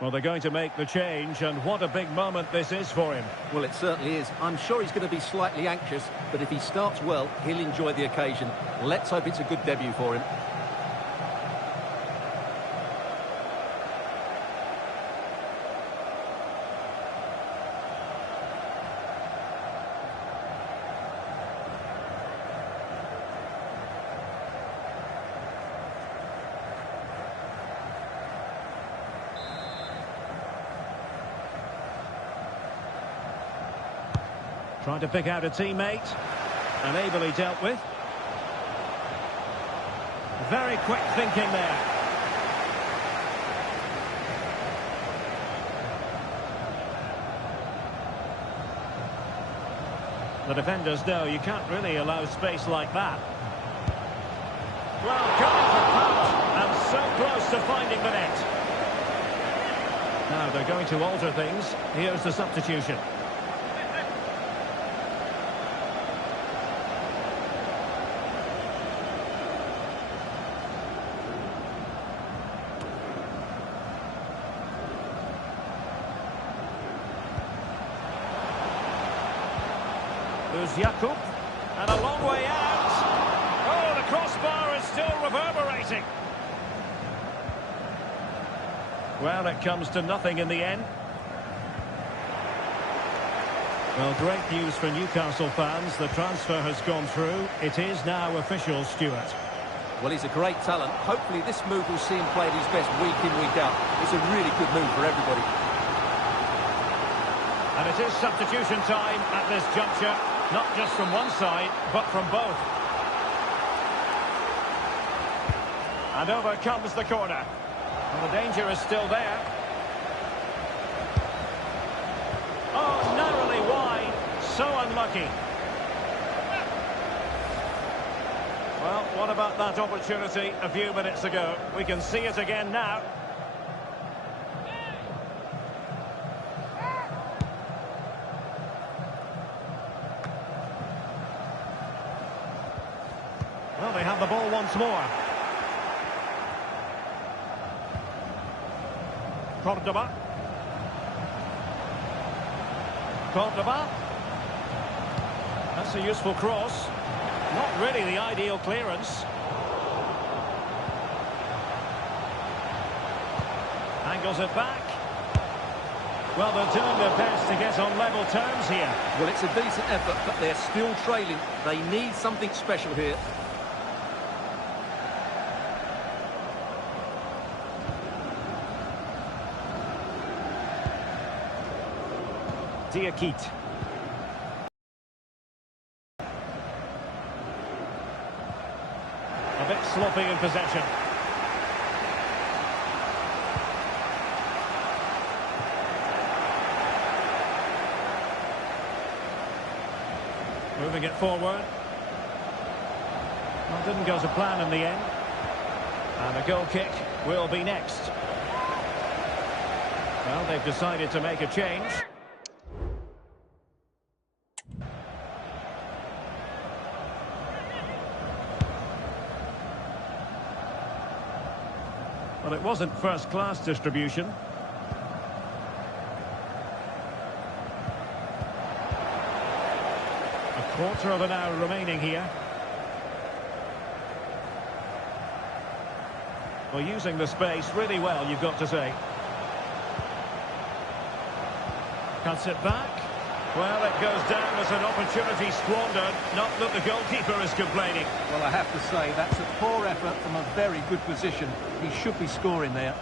Well, they're going to make the change, and what a big moment this is for him. Well, it certainly is. I'm sure he's going to be slightly anxious, but if he starts well, he'll enjoy the occasion. Let's hope it's a good debut for him. Trying to pick out a teammate, and ably dealt with. Very quick thinking there. The defenders know you can't really allow space like that. Well, going for power, and so close to finding the net. Now they're going to alter things. Here's the substitution. There's Jakub, and a long way out. Oh, the crossbar is still reverberating. Well, it comes to nothing in the end. Well, great news for Newcastle fans. The transfer has gone through. It is now official, Stuart. Well, he's a great talent. Hopefully this move will see him play at his best week in, week out. It's a really good move for everybody. And it is substitution time at this juncture. Not just from one side, but from both. And over comes the corner. And the danger is still there. Oh, narrowly wide. So unlucky. Well, what about that opportunity a few minutes ago? We can see it again now. Well, they have the ball once more. Cordoba. That's a useful cross. Not really the ideal clearance. Angles it back. Well, they're doing their best to get on level terms here. Well, it's a decent effort, but they're still trailing. They need something special here. Diakite. A bit sloppy in possession. Moving it forward. Well, didn't go to plan in the end. And a goal kick will be next. Well, they've decided to make a change. Well, it wasn't first-class distribution. A quarter of an hour remaining here. Well, using the space really well, you've got to say. Cuts it back. Well, it goes down as an opportunity squandered. Not that the goalkeeper is complaining. Well, I have to say, that's a poor effort from a very good position. He should be scoring there.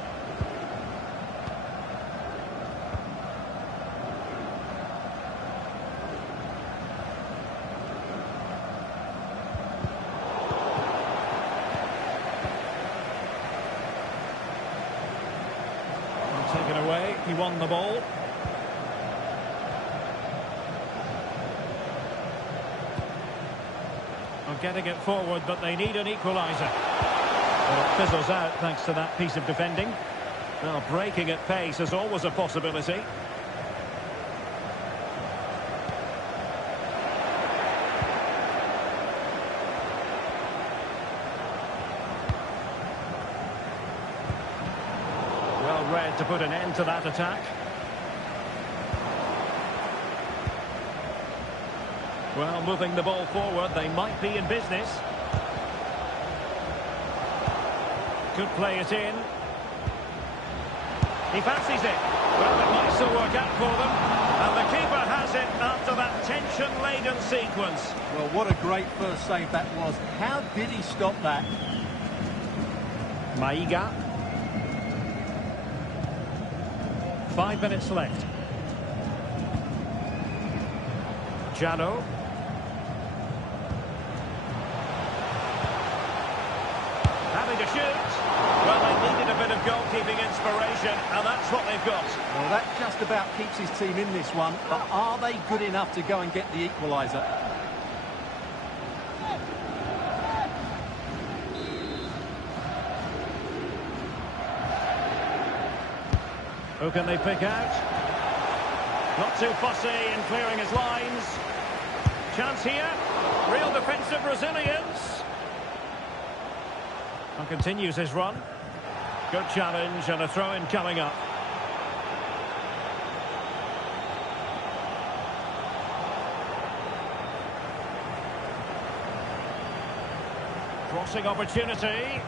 Well, taken away, he won the ball. Getting it forward, but they need an equaliser. Well, it fizzles out thanks to that piece of defending. Well, breaking at pace is always a possibility. Well, Well read to put an end to that attack. Well, moving the ball forward, they might be in business. Could play it in. He fancies it. Well, it might still work out for them. And the keeper has it after that tension-laden sequence. Well, what a great first save that was. How did he stop that? Maiga. 5 minutes left. Jano. Having to shoot. Well, they needed a bit of goalkeeping inspiration, and that's what they've got. Well, that just about keeps his team in this one, but are they good enough to go and get the equaliser? Who can they pick out? Not too fussy in clearing his lines. Chance here. Real defensive resilience. And continues his run. Good challenge and a throw-in coming up. Crossing opportunity.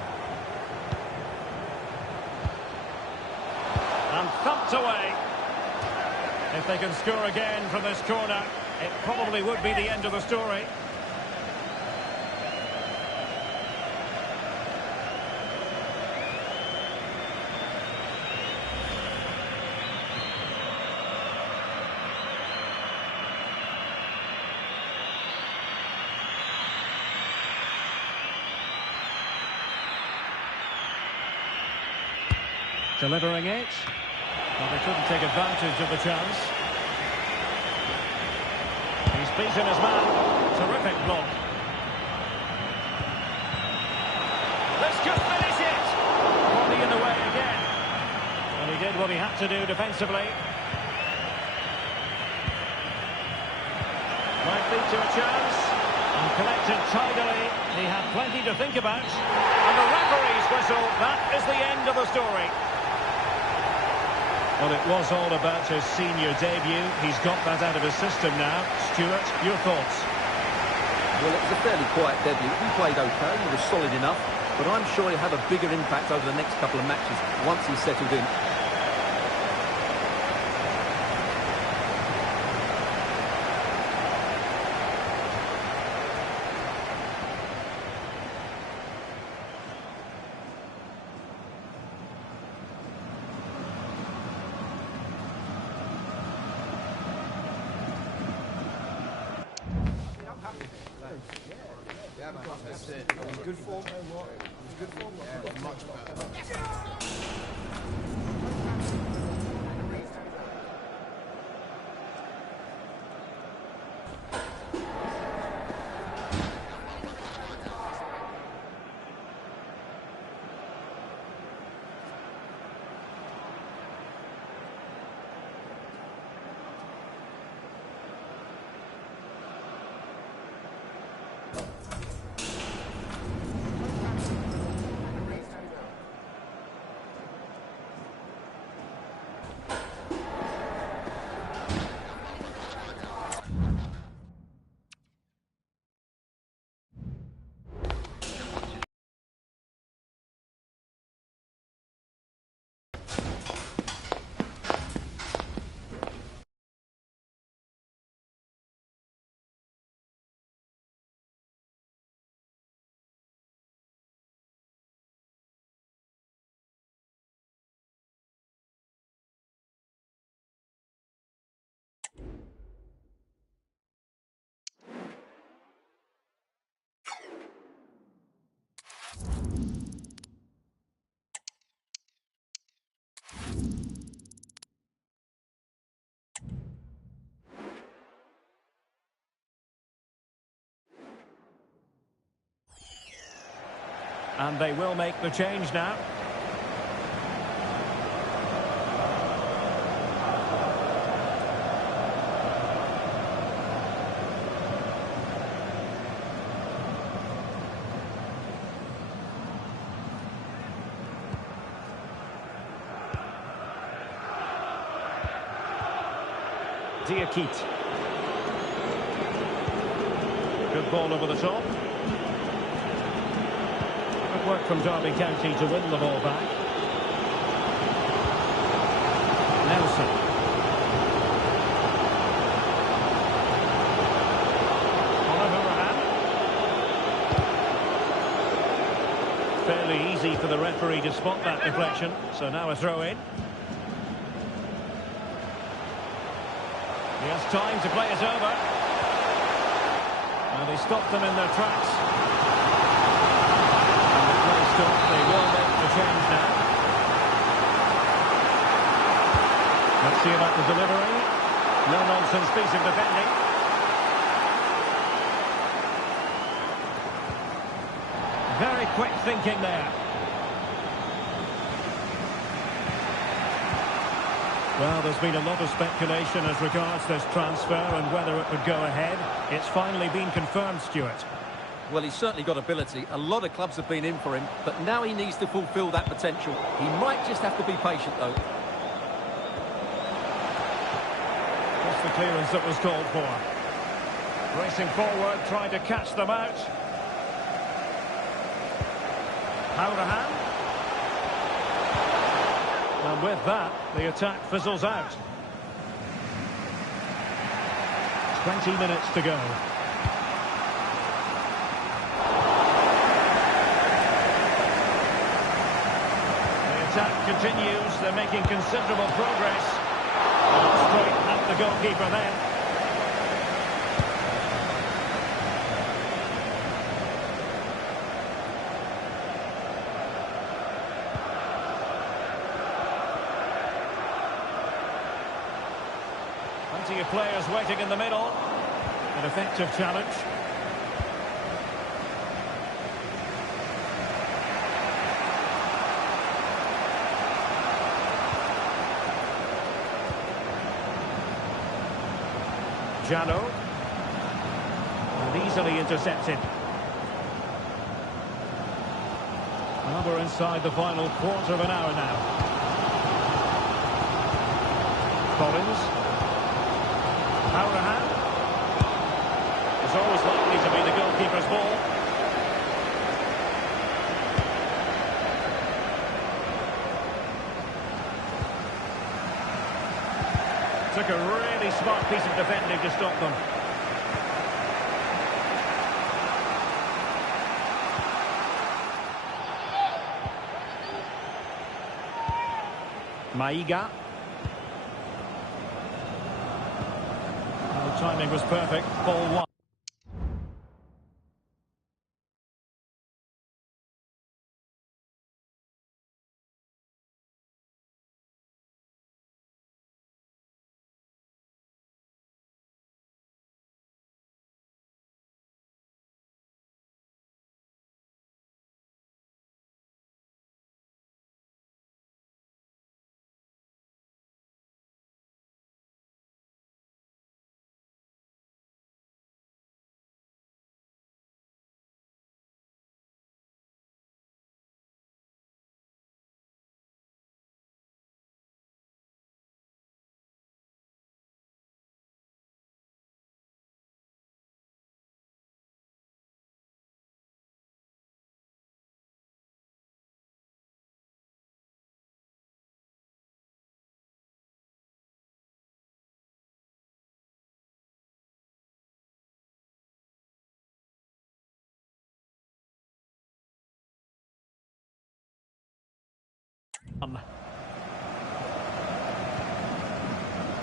And thumped away. If they can score again from this corner, it probably would be the end of the story. Delivering it. Well, they couldn't take advantage of the chance. He's beaten his man. Terrific block. This could finish it. Body in the way again. And he did what he had to do defensively. Might lead to a chance. And collected tidily. He had plenty to think about. And the referee's whistle. That is the end of the story. Well, it was all about his senior debut. He's got that out of his system now. Stuart, your thoughts? Well, it was a fairly quiet debut. He played okay, he was solid enough, but I'm sure he'll have a bigger impact over the next couple of matches once he's settled in. That's it. It was good form. It was good form. Yeah, much better. And they will make the change now. Diakite. Good ball over the top. Good work from Derby County to win the ball back. Nelson. Fairly easy for the referee to spot that deflection, so now a throw-in. He has time to play it over. And they stop them in their tracks. And the play stopped. They will make the change now. Let's see about the delivery. No-nonsense piece of defending. Very quick thinking there. Well, there's been a lot of speculation as regards this transfer and whether it would go ahead. It's finally been confirmed, Stuart. Well, he's certainly got ability. A lot of clubs have been in for him, but now he needs to fulfil that potential. He might just have to be patient, though. That's the clearance that was called for. Racing forward, trying to catch them out. Hourahan. And with that, the attack fizzles out. 20 minutes to go. The attack continues. They're making considerable progress. Straight at the goalkeeper then. Plenty of players waiting in the middle. An effective challenge. Jano. And easily intercepted. Well, we're inside the final quarter of an hour now. Collins. Hourahan. It's always likely to be the goalkeeper's ball. Took a really smart piece of defending to stop them. Maiga. The timing was perfect. Ball one.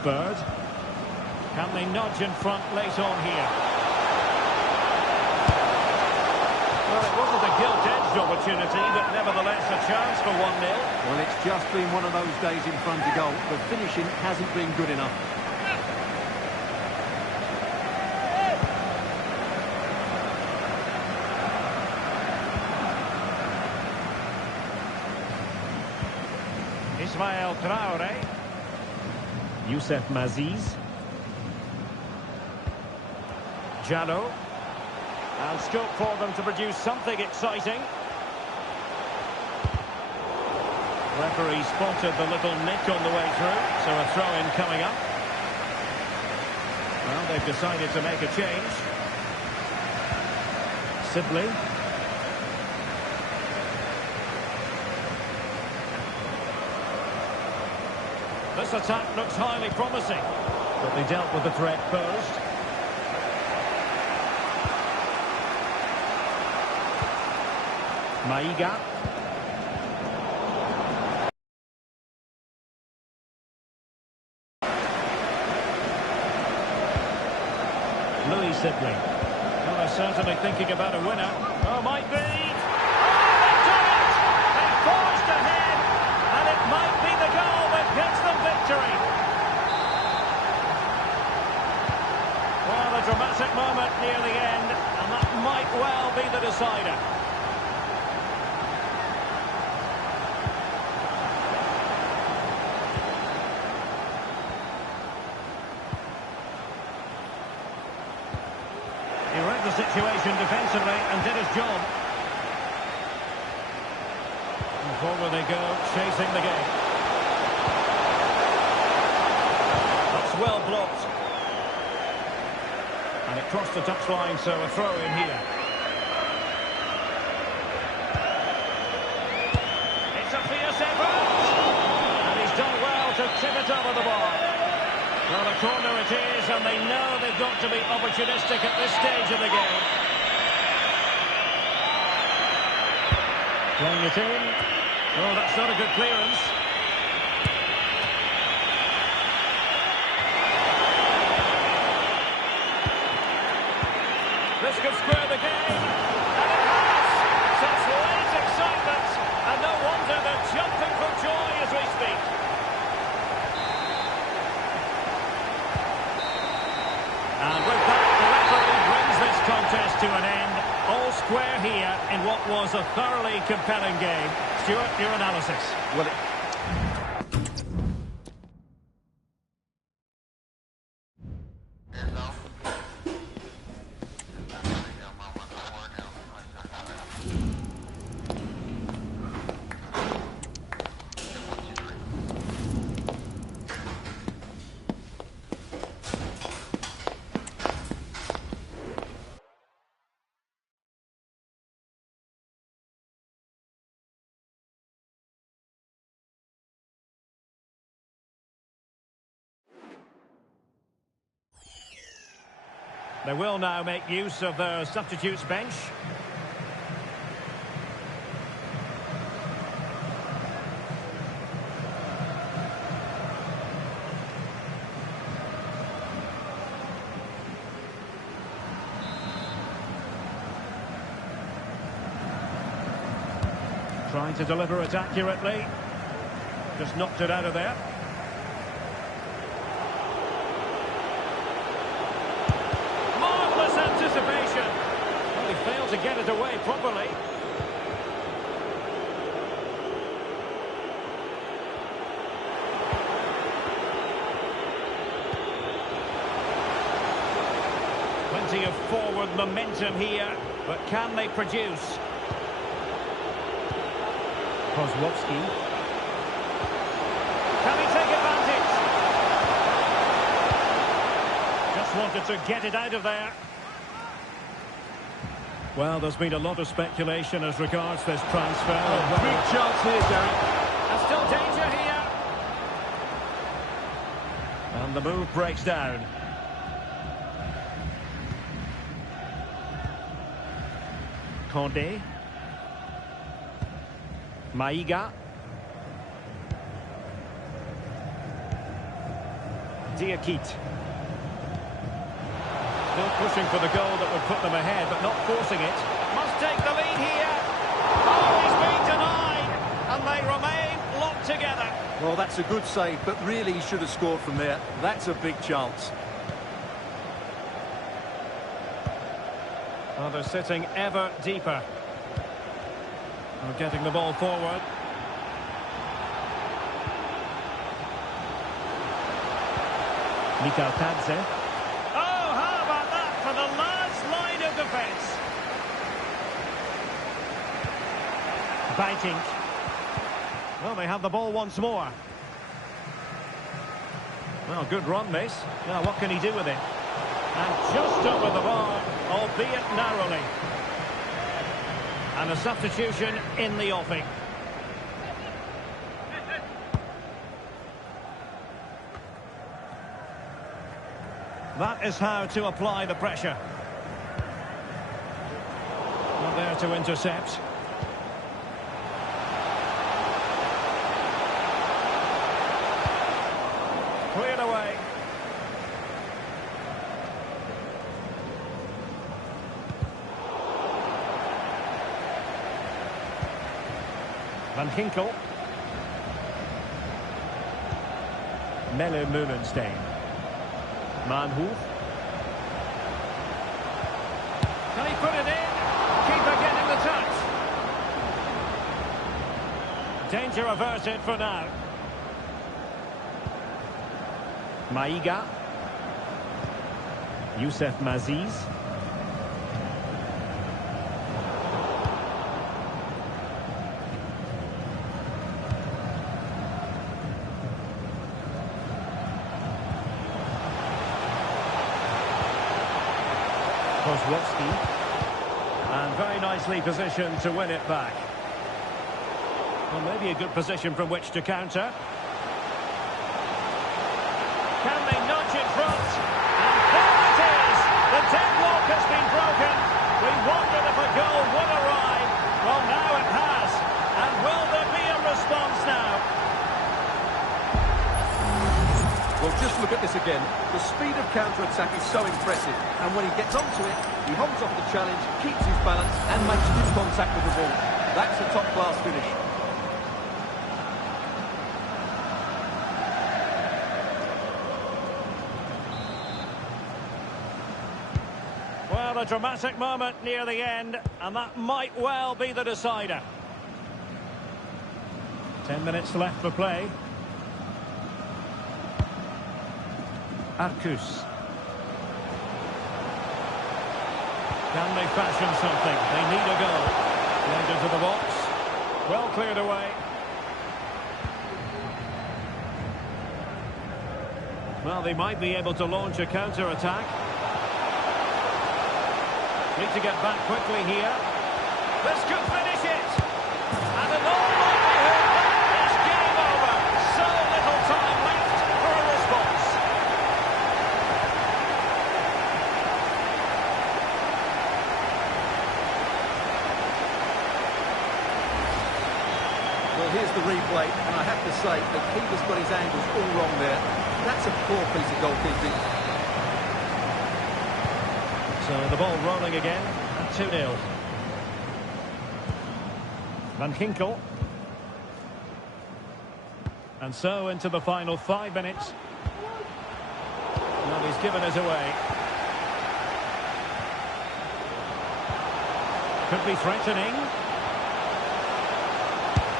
Bird. Can they nudge in front late on here? Well, it wasn't a gilt-edged opportunity, but nevertheless a chance for 1-0. Well, it's just been one of those days in front of goal. The finishing hasn't been good enough. Ismael Traore. Youssef Maziz. Jano. And scope for them to produce something exciting. Referee spotted the little nick on the way through, so a throw-in coming up. Well, they've decided to make a change. Sibley. This attack looks highly promising, but they dealt with the threat posed. Maiga. Louis Sibley. Well, they're certainly thinking about a winner. Oh, might be. Oh, they've done it! They've forged ahead, and it might be the goal that gives them victory. Well, a dramatic moment near the end, and that might well be the decider. He read the situation defensively and did his job. And forward they go, chasing the game. That's well blocked. And it crossed the touchline, so a throw in here. It's a fierce effort! And he's done well to tip it over the bar. Well, a corner it is, and they know they've got to be opportunistic at this stage of the game. Playing it in. Oh, that's not a good clearance. This could square the game. And it has! Such late excitement. And no wonder they're jumping for joy as we speak. And with that, the referee brings this contest to an end. All square here in what was a thoroughly compelling game. Stuart, your analysis. Well, They will now make use of their substitutes bench. Trying to deliver it accurately. Just knocked it out of there. Anticipation. Well, he failed to get it away properly. Plenty of forward momentum here, but can they produce? Kozłowski. Can he take advantage? Just wanted to get it out of there. Well, there's been a lot of speculation as regards this transfer. Oh, big chance here, Derek. And still danger here. And the move breaks down. Condé. Maiga. Diakite. Still pushing for the goal that would put them ahead, but not forcing it. Must take the lead here. Oh, he's been denied. And they remain locked together. Well, that's a good save, but really he should have scored from there. That's a big chance. Well, they're sitting ever deeper. They're getting the ball forward. Mikel Tadze. Oh, how about that for the last line of defence? Biting. Well, they have the ball once more. Well, good run, this. Now, what can he do with it? And just over the bar, albeit narrowly. And a substitution in the offing. That is how to apply the pressure. Not there to intercept. Cleared away. Van Ginkel. Melle Meulenstein. Manhoef. Can he put it in? Keeper getting the touch. Danger averted for now. Maiga. Youssef Maziz. Kozłowski. And very nicely positioned to win it back. Well, maybe a good position from which to counter. Can they nudge in front? And there it is! The deadlock has been broken. We wondered if a goal would arrive. Well, now it has. And will there be a response now? Well, just look at this again. The speed of counter-attack is so impressive. And when he gets onto it, he holds off the challenge, keeps his balance, and makes good contact with the ball. That's a top-class finish. Well, a dramatic moment near the end, and that might well be the decider. 10 minutes left for play. Arcus. Can they fashion something? They need a goal. Played into the box. Well cleared away. Well, they might be able to launch a counter-attack. Need to get back quickly here. This could finish it. And in all likelihood, that is game over. So little time left for a response. Well, here's the replay, and I have to say, the keeper's got his angles all wrong there. That's a poor piece of goalkeeping. So the ball rolling again at 2-0. Van Ginkel. And so into the final 5 minutes. Well, he's given us away. Could be threatening.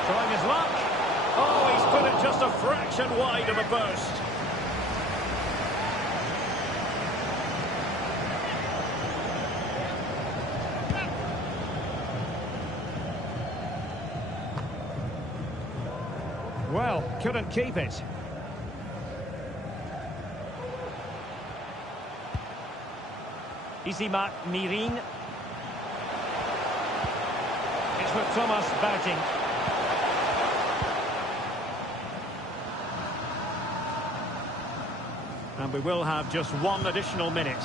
Trying his luck. Oh, he's put it just a fraction wide of the post. Well, couldn't keep it. Isimat Mirin. It's with Thomas Bouting. And we will have just one additional minute.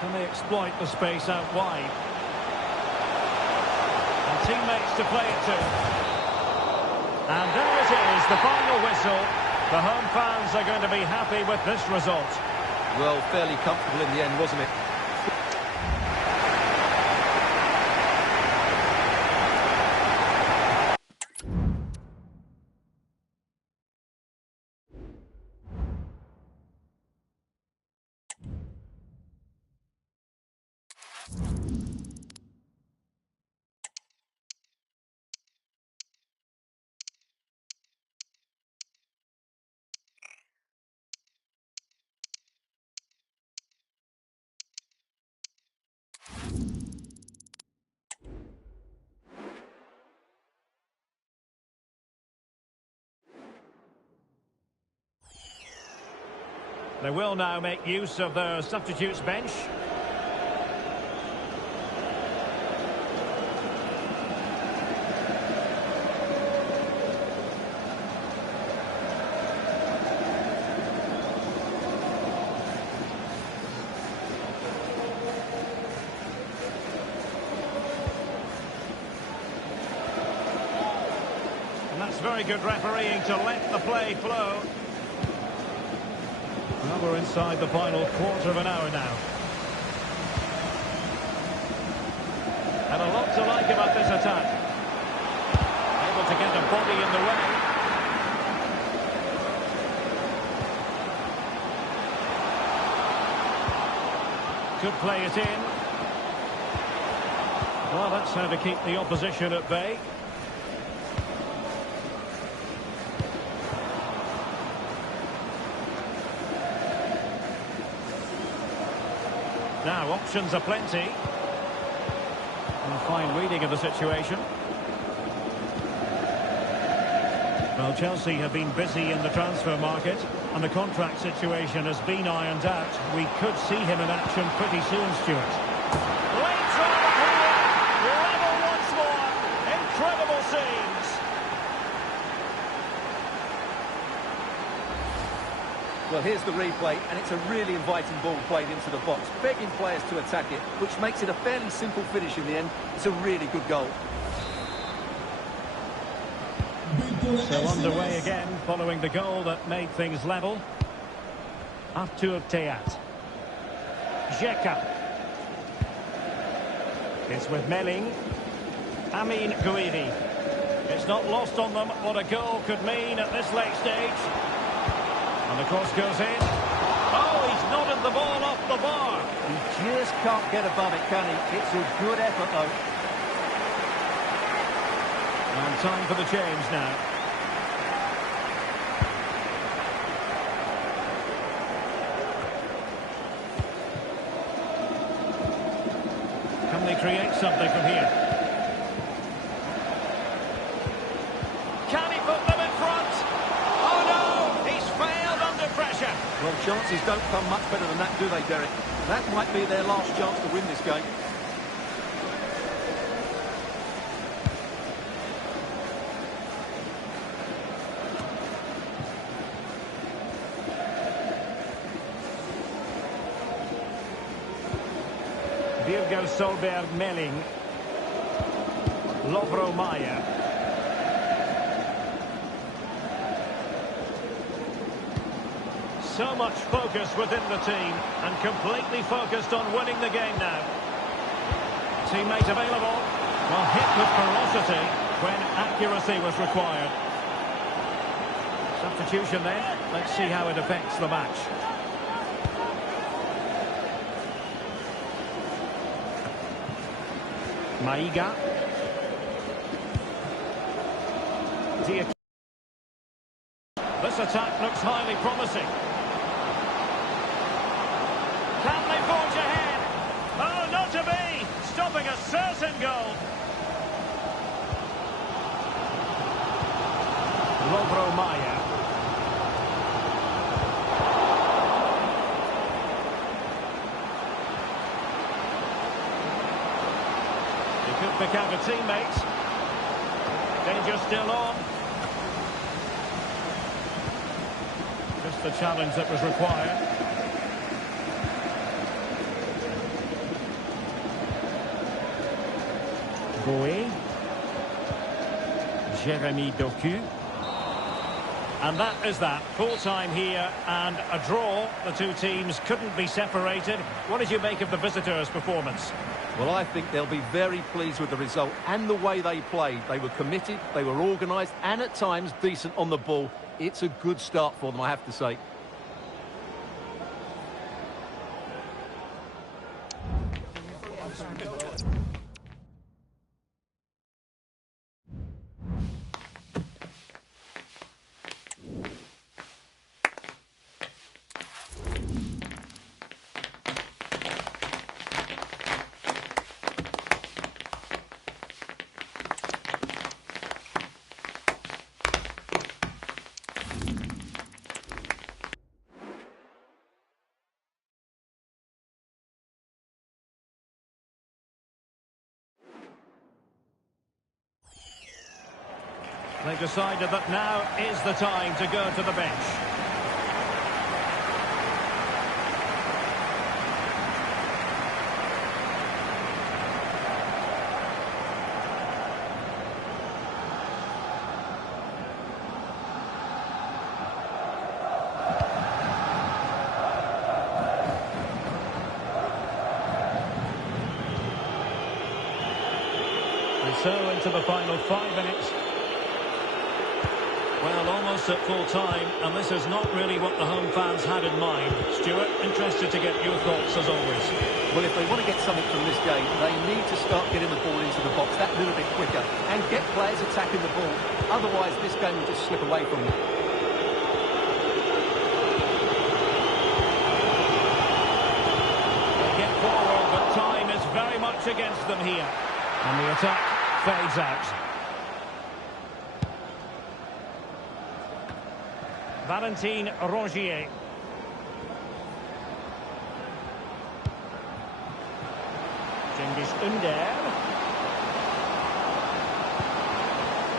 Can they exploit the space out wide? And teammates to play it to. And there it is, the final whistle. The home fans are going to be happy with this result. Well, fairly comfortable in the end, wasn't it? They will now make use of their substitutes bench. And that's very good refereeing to let the play flow. Well, we're inside the final quarter of an hour now. And a lot to like about this attack. Able to get a body in the way. Could play it in. Well, that's how to keep the opposition at bay. Now, options are plenty. And a fine reading of the situation. Well, Chelsea have been busy in the transfer market, and the contract situation has been ironed out. We could see him in action pretty soon, Stuart. Late drama here, level once more. Incredible scenes. Well, here's the replay, and it's a really inviting ball played into the box, begging players to attack it, which makes it a fairly simple finish in the end. It's a really good goal. So underway again, following the goal that made things level. Artur Theat. Xhaka. It's with Melling. Amine Gouiri. It's not lost on them what a goal could mean at this late stage. And the cross goes in. Oh, he's nodded the ball off the bar. He just can't get above it, can he? It's a good effort, though. And time for the change now. Can they create something from here? Can he put them in front? Oh no! He's failed under pressure. Well, chances don't come much better than that, do they, Derek? That might be their last chance to win this game. Virgo Solberg Melling. Lovro Mayer. So much focus within the team and completely focused on winning the game now. Teammate available. Well, hit with ferocity when accuracy was required. Substitution then. Let's see how it affects the match. Maiga. This attack looks highly promising. Can they forge ahead? Oh, not to be! Stopping a certain goal. Lovro Mayer. He could pick out a teammate. Danger still on. Just the challenge that was required. Boé. Jeremy Doku. And that is that. Full time here and a draw. The two teams couldn't be separated. What did you make of the visitors' performance? Well, I think they'll be very pleased with the result and the way they played. They were committed, they were organised, and at times decent on the ball. It's a good start for them, I have to say. They've decided that now is the time to go to the bench. And so into the final 5 minutes. Well, almost at full time, and this is not really what the home fans had in mind. Stuart, interested to get your thoughts as always. Well, if they want to get something from this game, they need to start getting the ball into the box that little bit quicker and get players attacking the ball. Otherwise, this game will just slip away from them. They get forward, but time is very much against them here. And the attack fades out. Valentin Rongier. Cengiz Ünder.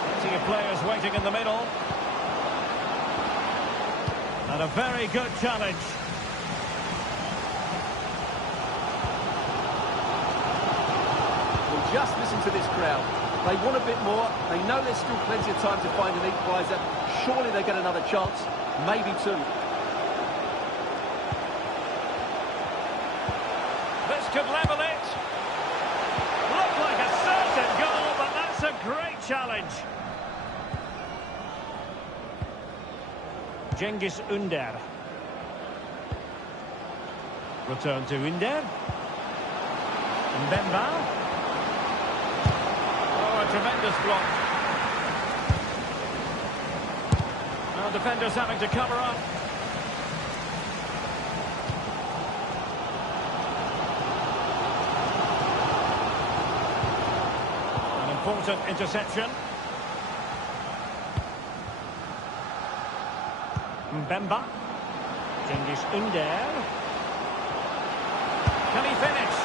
Plenty of players waiting in the middle. And a very good challenge. Well, just listen to this crowd. They want a bit more. They know there's still plenty of time to find an equaliser. Surely they get another chance. Maybe two. This could level it. Looked like a certain goal, but that's a great challenge. Cengiz Ünder. Return to Ünder. Mbemba. Oh, a tremendous block. Now defenders having to cover up. An important interception. Mbemba. Cengiz Ünder. Can he finish?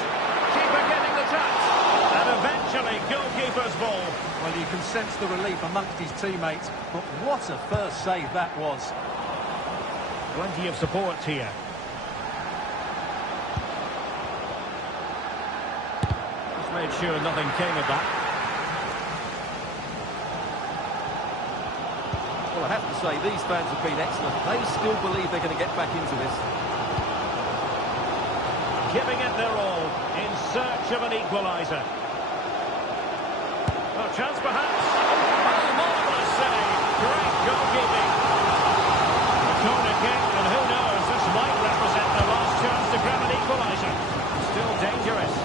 Keeper getting the touch. And eventually, goalkeeper's ball. Well, you can sense the relief amongst his teammates. But what a first save that was. Plenty of support here. Just made sure nothing came of that. Well, I have to say, these fans have been excellent. They still believe they're going to get back into this. Giving it their all in search of an equaliser. A chance perhaps. Oh, marvellous save. Great goalkeeping. A corner kick, and who knows, this might represent the last chance to grab an equaliser. Still dangerous.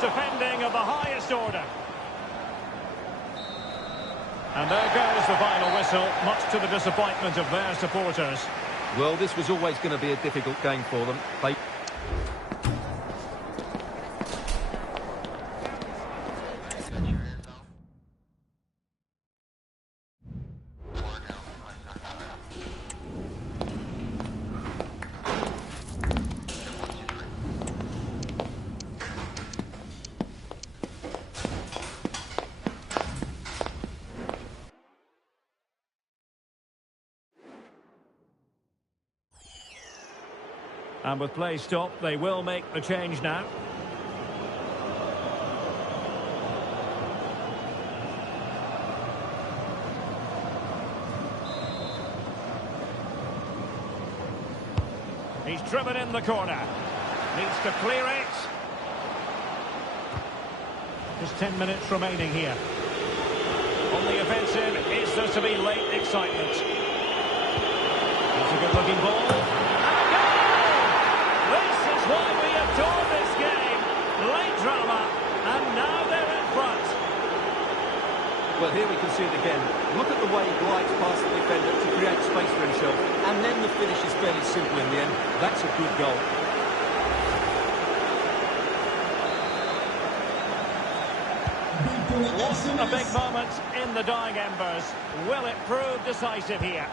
Defending of the highest order. And there goes the final whistle, much to the disappointment of their supporters. Well, this was always going to be a difficult game for them. And with play stopped, they will make the change now. He's driven in the corner. Needs to clear it. Just 10 minutes remaining here. On the offensive, is there to be late excitement? It's a good-looking ball. Why we adore this game. Late drama, and now they're in front. Well, here we can see it again. Look at the way he glides past the defender to create space for himself. And then the finish is fairly simple in the end. That's a good goal. What a big moment in the dying embers. Will it prove decisive here?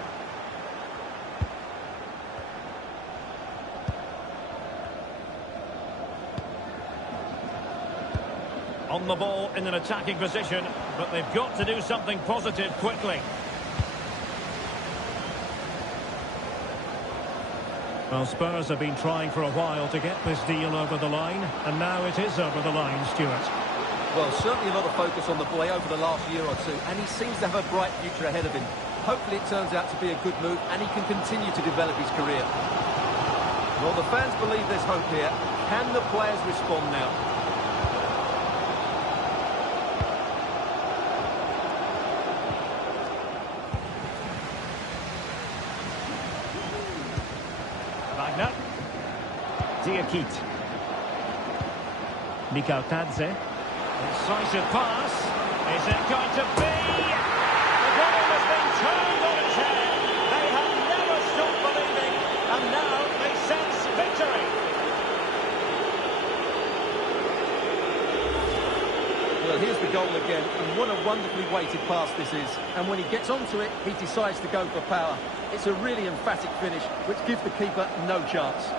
On the ball in an attacking position, but they've got to do something positive quickly. Well, Spurs have been trying for a while to get this deal over the line, and now it is over the line, Stuart. Well, certainly a lot of focus on the boy over the last year or two, and he seems to have a bright future ahead of him. Hopefully it turns out to be a good move, and he can continue to develop his career. Well, the fans believe there's hope here. Can the players respond now? Wagner. Diakite. Mikhautadze. Incisive pass. Is it going to be? The game has been turned on its head. They have never stopped believing, and now they sense victory. Well, here's the goal again, and what a wonderfully weighted pass this is. And when he gets onto it, he decides to go for power. It's a really emphatic finish, which gives the keeper no chance.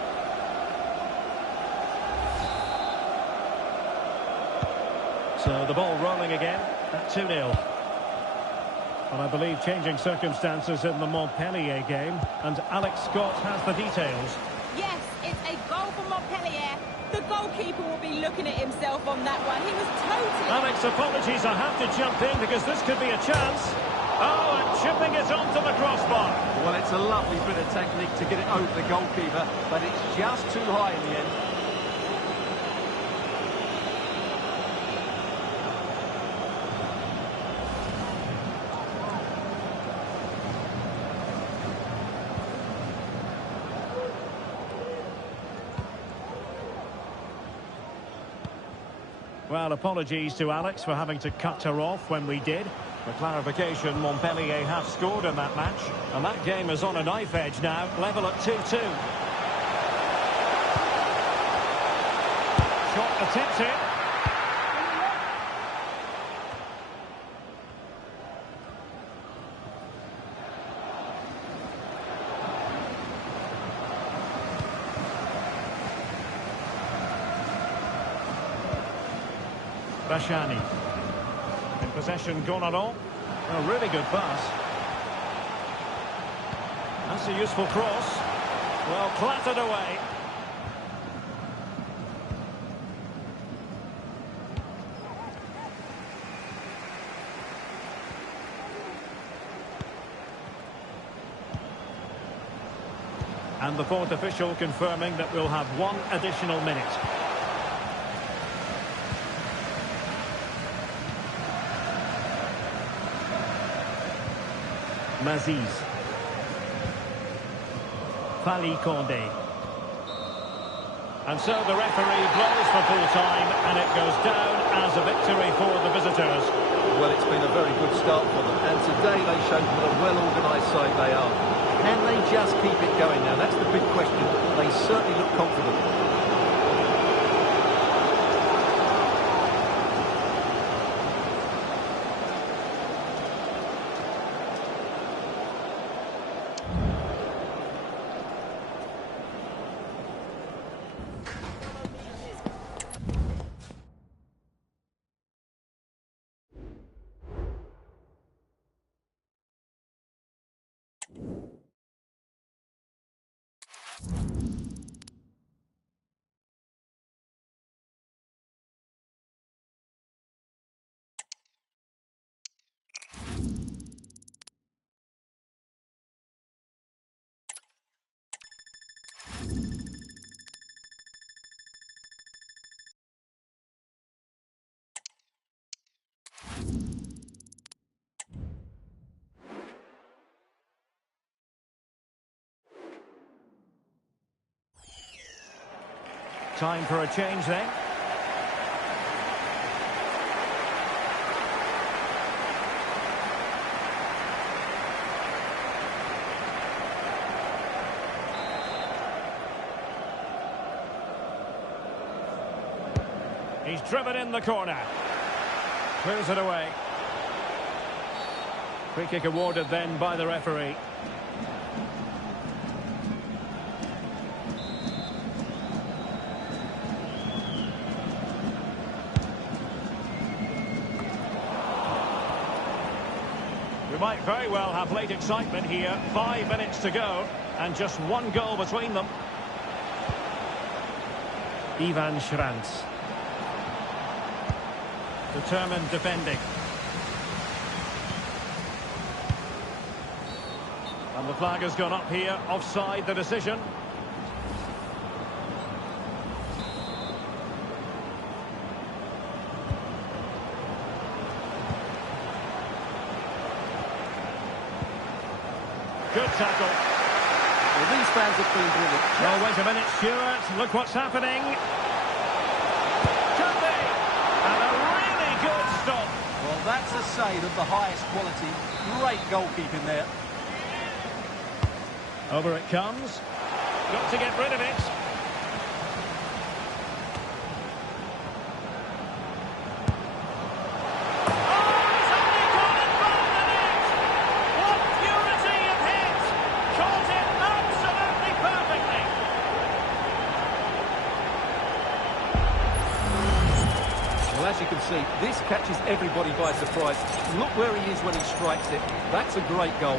So the ball rolling again at 2-0. And I believe changing circumstances in the Montpellier game. And Alex Scott has the details. Yes, it's a goal for Montpellier. The goalkeeper will be looking at himself on that one. He was totally... Alex, apologies, I have to jump in because this could be a chance. Oh, and chipping it onto the crossbar. Well, it's a lovely bit of technique to get it over the goalkeeper, but it's just too high in the end. Well, apologies to Alex for having to cut her off when we did. For clarification, Montpellier have scored in that match. And that game is on a knife edge now, level at 2-2. Shot attempted. Bashani. In possession, Gonalons. A really good pass. That's a useful cross. Well, clattered away. And the fourth official confirming that we'll have one additional minute. Maziz. Fally Condé. And so the referee blows for full time, and it goes down as a victory for the visitors. Well, it's been a very good start for them, and today they showed what a well-organised side they are. Can they just keep it going now? That's the big question. They certainly look confident. Time for a change then. He's driven in the corner. Clears it away. Free kick awarded then by the referee. We might very well have late excitement here. 5 minutes to go and just one goal between them. Ivan Schrantz. Determined defending. And the flag has gone up here. Offside the decision. Good tackle. Well, these fans have been brilliant. Oh, wait a minute, Stuart. Look what's happening. Could be. And a really good stop. Well, that's a save of the highest quality. Great goalkeeping there. Over it comes. Got to get rid of it. Well, as you can see, this catches everybody by surprise. Look where he is when he strikes it. That's a great goal.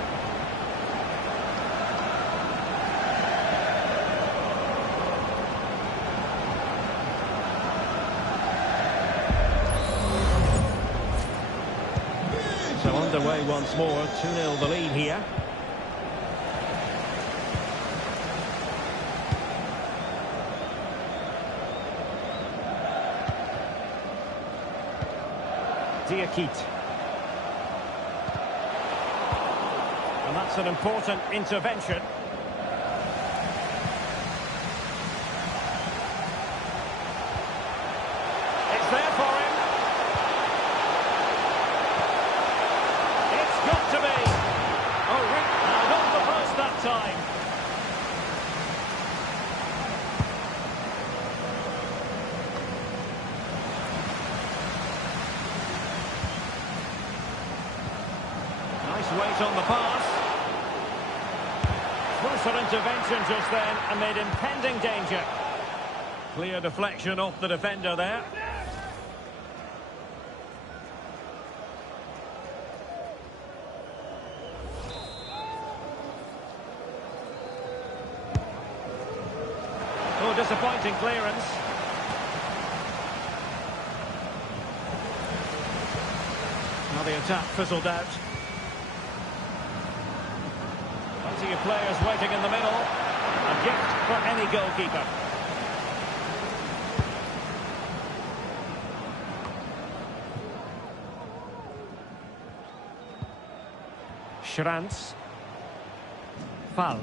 So underway once more, 2-0 the lead here. Diakite. And that's an important intervention. It's there for him. It's got to be. Oh, and off the post that time. Nice weight on the pass. Closer intervention just then amid impending danger. Clear deflection off the defender there. Oh, disappointing clearance. Now the attack fizzled out. Plenty of players waiting in the middle. A gift for any goalkeeper. Schrantz. Foul.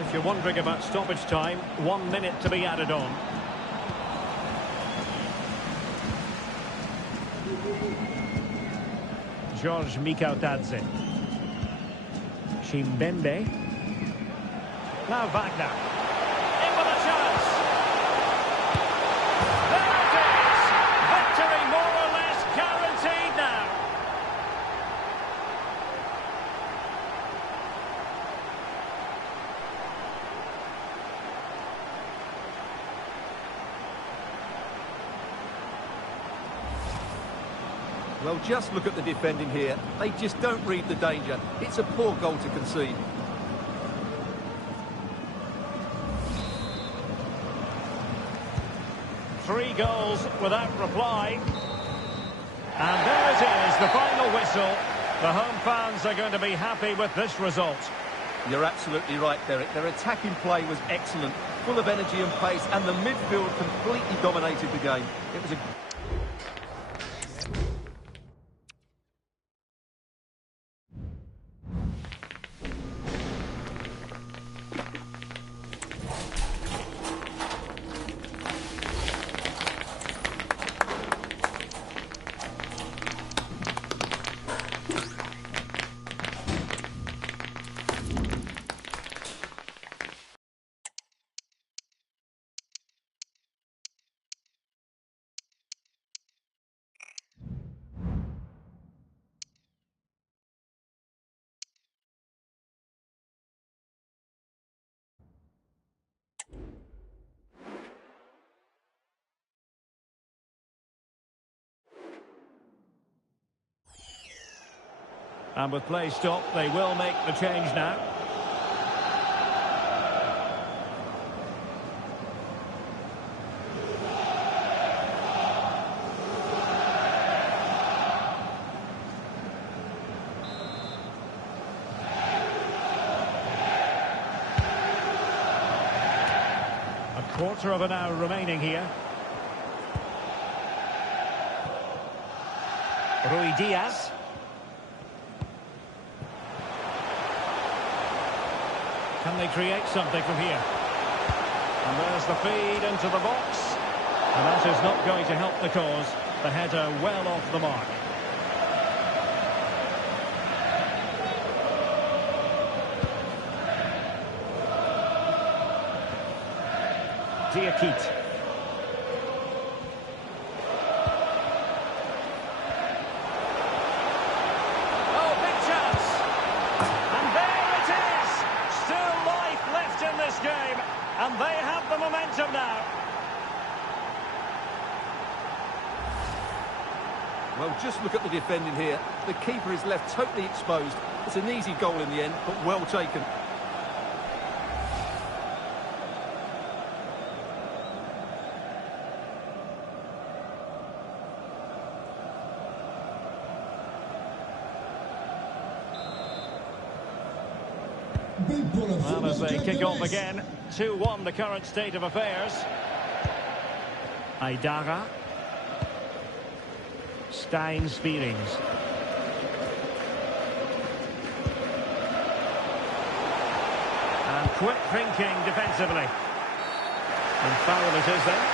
If you're wondering about stoppage time, 1 minute to be added on. George Mikautadze. Shimbembe. Now Wagner. In with a chance. There it is. Victory more or less guaranteed now. Well, just look at the defending here. They just don't read the danger. It's a poor goal to concede. Three goals without reply. And there it is, the final whistle. The home fans are going to be happy with this result. You're absolutely right, Derek. Their attacking play was excellent, full of energy and pace, and the midfield completely dominated the game. It was a And with play stopped, they will make the change now. A quarter of an hour remaining here. Rui Diaz. Can they create something from here? And there's the feed into the box. And that is not going to help the cause. The header well off the mark. Diakite. Oh, big chance. And there it is. Still life left in this game. And they have the momentum now. Well, just look at the defending here. The keeper is left totally exposed. It's an easy goal in the end, but well taken. Well, as they kick off again, 2-1 the current state of affairs. Aidara. Stein Spierings. And quick thinking defensively. And foul it is then.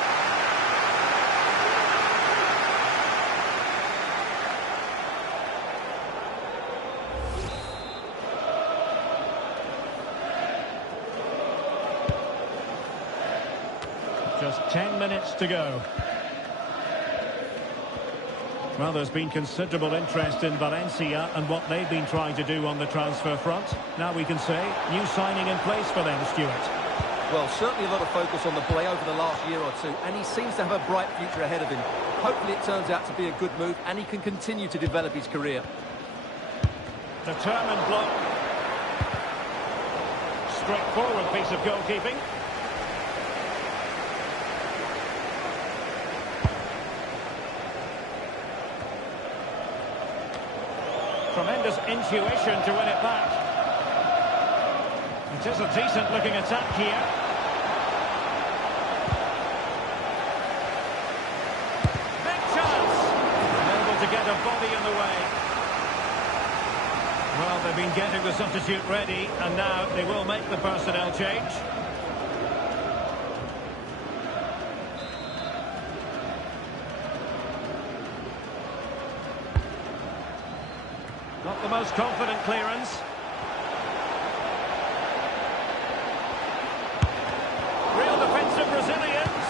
Just 10 minutes to go. Well, there's been considerable interest in Valencia and what they've been trying to do on the transfer front. Now we can say, new signing in place for them, Stuart. Well, certainly a lot of focus on the play over the last year or two, and he seems to have a bright future ahead of him. Hopefully it turns out to be a good move, and he can continue to develop his career. Determined block. Straightforward piece of goalkeeping. Tremendous intuition to win it back. It is a decent-looking attack here. Big chance! Able to get a body in the way. Well, they've been getting the substitute ready, and now they will make the personnel change. Not the most confident clearance. Real defensive Brazilians.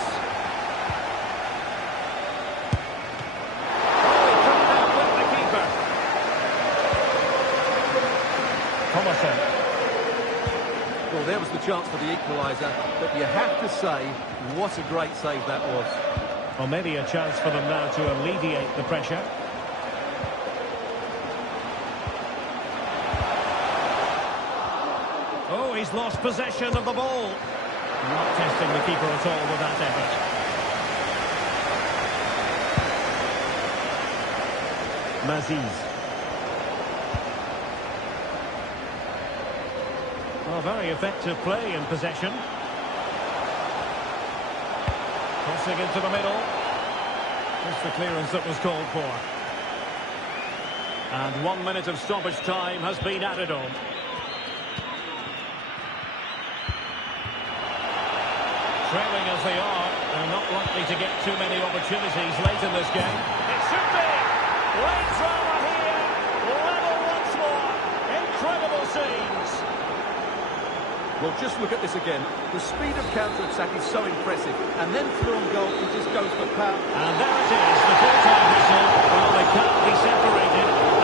Oh, he couldn't outwit the keeper. Thomason. Well, there was the chance for the equaliser, but you have to say, what a great save that was. Well, maybe a chance for them now to alleviate the pressure. Oh, he's lost possession of the ball. Not testing the keeper at all with that effort. Maziz. Well, very effective play in possession. Crossing into the middle. That's the clearance that was called for. And 1 minute of stoppage time has been added on. Trailing as they are, they're not likely to get too many opportunities late in this game. It should be! Late drama here, level once more. Incredible scenes. Well, just look at this again. The speed of counter-attack is so impressive. And then through on goal, he just goes for power. And there it is, the full-time whistle. Well, they can't be separated.